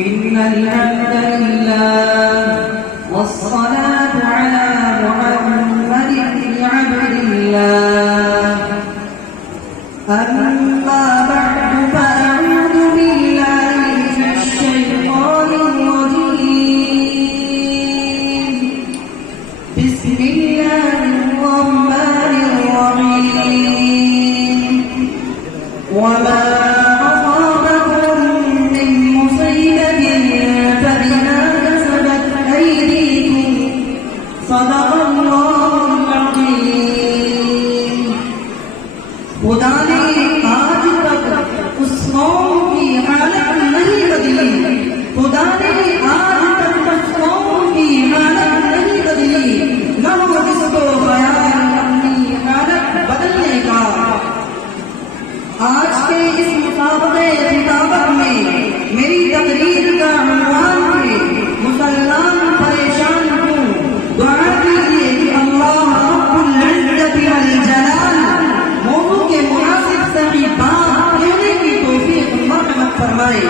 إن الحمد لله والصلاة على محمد بن عبد الله أما بعد فأعوذ بالله من الشيطان الرجيم بسم الله الرحمن الرحيم وما أصابكم من مصيبة فبما كسبت أيديكم صدق الله العظيم خدا نے آج تک اس قوم کی حالت نہیں بدلی خدا نے آج تک اس قوم کی حالت نہیں بدلی نہ ہو جس کو خیال اپنی حالت بدلنے کا آج کے اس مسابقے خطابت میں میری تقریر کا عنوان ہے مسلمان پریشان کیوں دعا کیجیے کہ اللہ رب العزت والجلال موضوع کے مناسب صحیح بات کہنے کی توفیق مرحمت فرمائے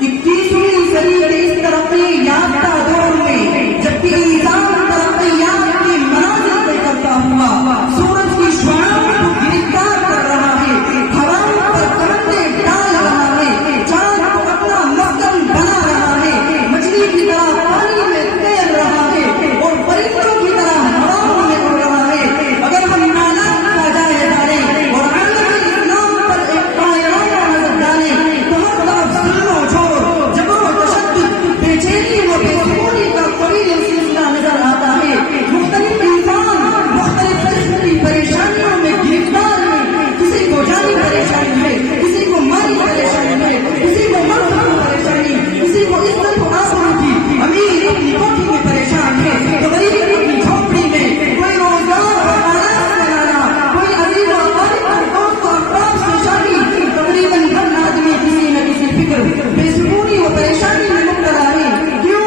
21ویں صدی کے اس ترقی یافتہ دور میں جبکہ انسان ترقیات کی منازل طے کرتا ہوا سورج کی شعاعوں کو گرفتار کر رہا ہے ہواؤں پر کرتے ڈال رہا ہے چاند کو اپنا مسکن بنا رہا ہے مچھلی کی طرح پانی میں تیر رہا ہے اور پرندوں کی طرح ہواؤں میں اڑ رہا ہے اگر ہم نالات کا جائے ڈالیں اور عالم اسلام پر ایک قائرانہ نظر ڈالیں تو ہر طرف ظلم و جور جبر و تشدد بے چینی و بے سکونی کا طویل سلسلہ نظر آتا ہے مختلف انسان مختلف قسم کی پریشانیوں میں گرفتار ہے کسی کو جانی پریشانی ہے کسی کو مالی پریشانی ہے کسی کو منصب کی پریشانی کسی کو عزت و آبرو کی امیر اپنی کوٹھی میں پریشان ہے تو غریب اپنی جھونپڑی میں کوئی روزگار اور آرام سے لانا کوئی عزیز و اقارب اور دوست و احباب سے شادی تقریباً ہر آدمی کسی نہ کسی فکر بے سکونی و پریشانی میں مبتلا ہے کیوں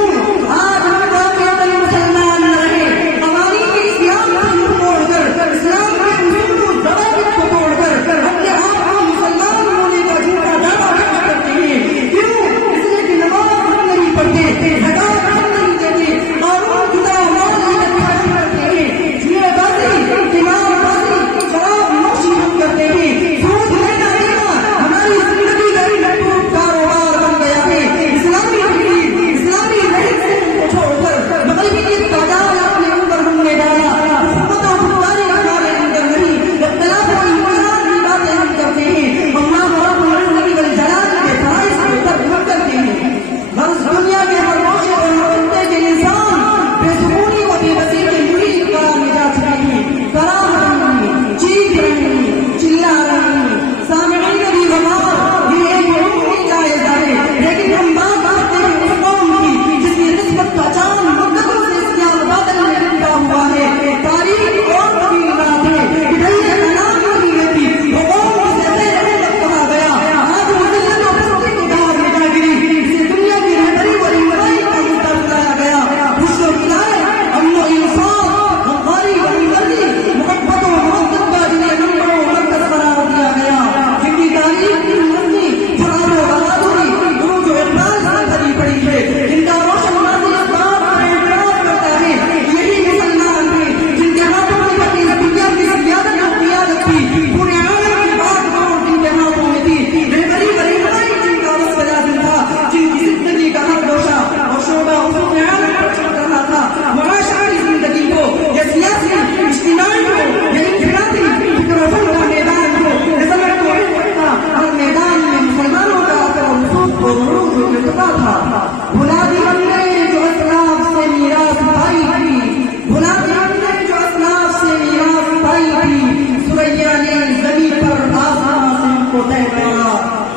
آج ہم واقعتاً مسلمان نہ رہے قوانین اسلام کو منہ موڑ کر اسلام کے اصول و ضوابط کو توڑ کر اپنے آپ کو مسلمان ہونے کا جھوٹا دعویٰ کرتے ہیں کیوں اس لیے کہ نماز ہم نہیں پڑھتے زکات ہم نہیں دیتے قانون خدا مال اکٹھا کرتے ہیں جیے بازی قمار بازی شراب نوشی ہم کرتے ہیں سود لینا دینا ہماری زندگی کا لٹوٹ کاروبار بن گیا ہے اسلامی تقریر اسلامی رہن سہن کو چھوڑ کر مغربی کی تعداد اپنے اوپر ہم نے ڈالا حکومت و حکمرانی ہمارے اندر نہیں اختلاف و انفراد کی باتیں ہم کرتے ہیں اللہ رب العزت والجلال کے فرائض کو ترک ہم کرتے ہیں غرض دنیا کے ہر روشے اور ہر خطے کے انسان بے سکونی و بے بسی کے محیط قرار میں جا چکے ہیں کراہ رہی ہیں چیخ رہی ہیں چلا رہی ہیں سامعین بھی غمار یہ ایک عمومی جائزہ ہے لیکن ہم بات کرتے ہیں اس قوم کی جس کی نسبت کا چاند مدتوں سے سیاہ بادل میں لپٹا ہوا ہے تاریخ اور طویل رات ہے ادھر انام نہیں رہتی وہ قوم جسے غیر ملت کہا گیا آج وہ ذلت و پستی کی دار میں جا گری جسے دنیا کی رہبری و رہنمائی کا مدعا بتایا گیا خوش و ہدایت امن و انصاف غمخواری و ہمدردی محبت و محبت کا جنہیں نمبر و مرکز قرار دیا گیا جن کی تاریخ کی مبنی فرار و بہادری عروج و اقبال سے بھری پڑی ہے جن کا روشن ماضی اسباب کا اعتراف کرتا ہے یہی مسلمان ہیں جن کے ہاتھوں میں اپنی نبیت کی سیادت و قیادت تھی پورے عالم کی بات کون جن کے ہاتھوں میں تھی رہبری و رہنمائی جن کا وصف لازم تھا جن کی زندگی کا ہر گوشہ اور شعبہ حقوق عالم پر چل رہا تھا معاشرتی زندگی کو یا سیاسی اجتماعی کو یا انفرادی فکر و فن کا میدان کو نظمت و عزت کا ہر میدان میں مسلمانوں کا اثر و نفوذ و عروج و ارتقا تھا بھلا دی ہم نے جو اسلاف سے میراث پائی تھی بھلا دی ہم نے جو اسلاف سے میراث پائی تھی سریا نے زمین پر آسمان سے ہم کو طے کرا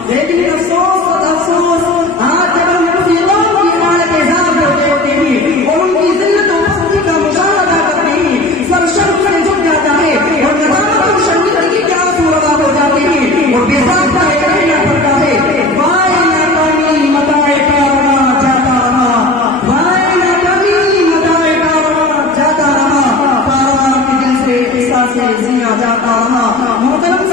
لیکن افسوس افسوس آج جب ہم کسی قوم کی حالت حساب ہوتے ہیں اور ان کی ذلت و پستی کا مشاہدہ کرتے ہیں سب شرم سے جھک جاتا ہے اور ندامت اور شرمندگی کے آنسو روا ہو جاتے ہیں اور بے ساختہ رہنا پڑتا ہے وائے ناکامی متاع کارواں جاتا رہا وائے ناکامی متاع کارواں جاتا رہا کارواں کے دل سے احساس زیاں جاتا رہا محترم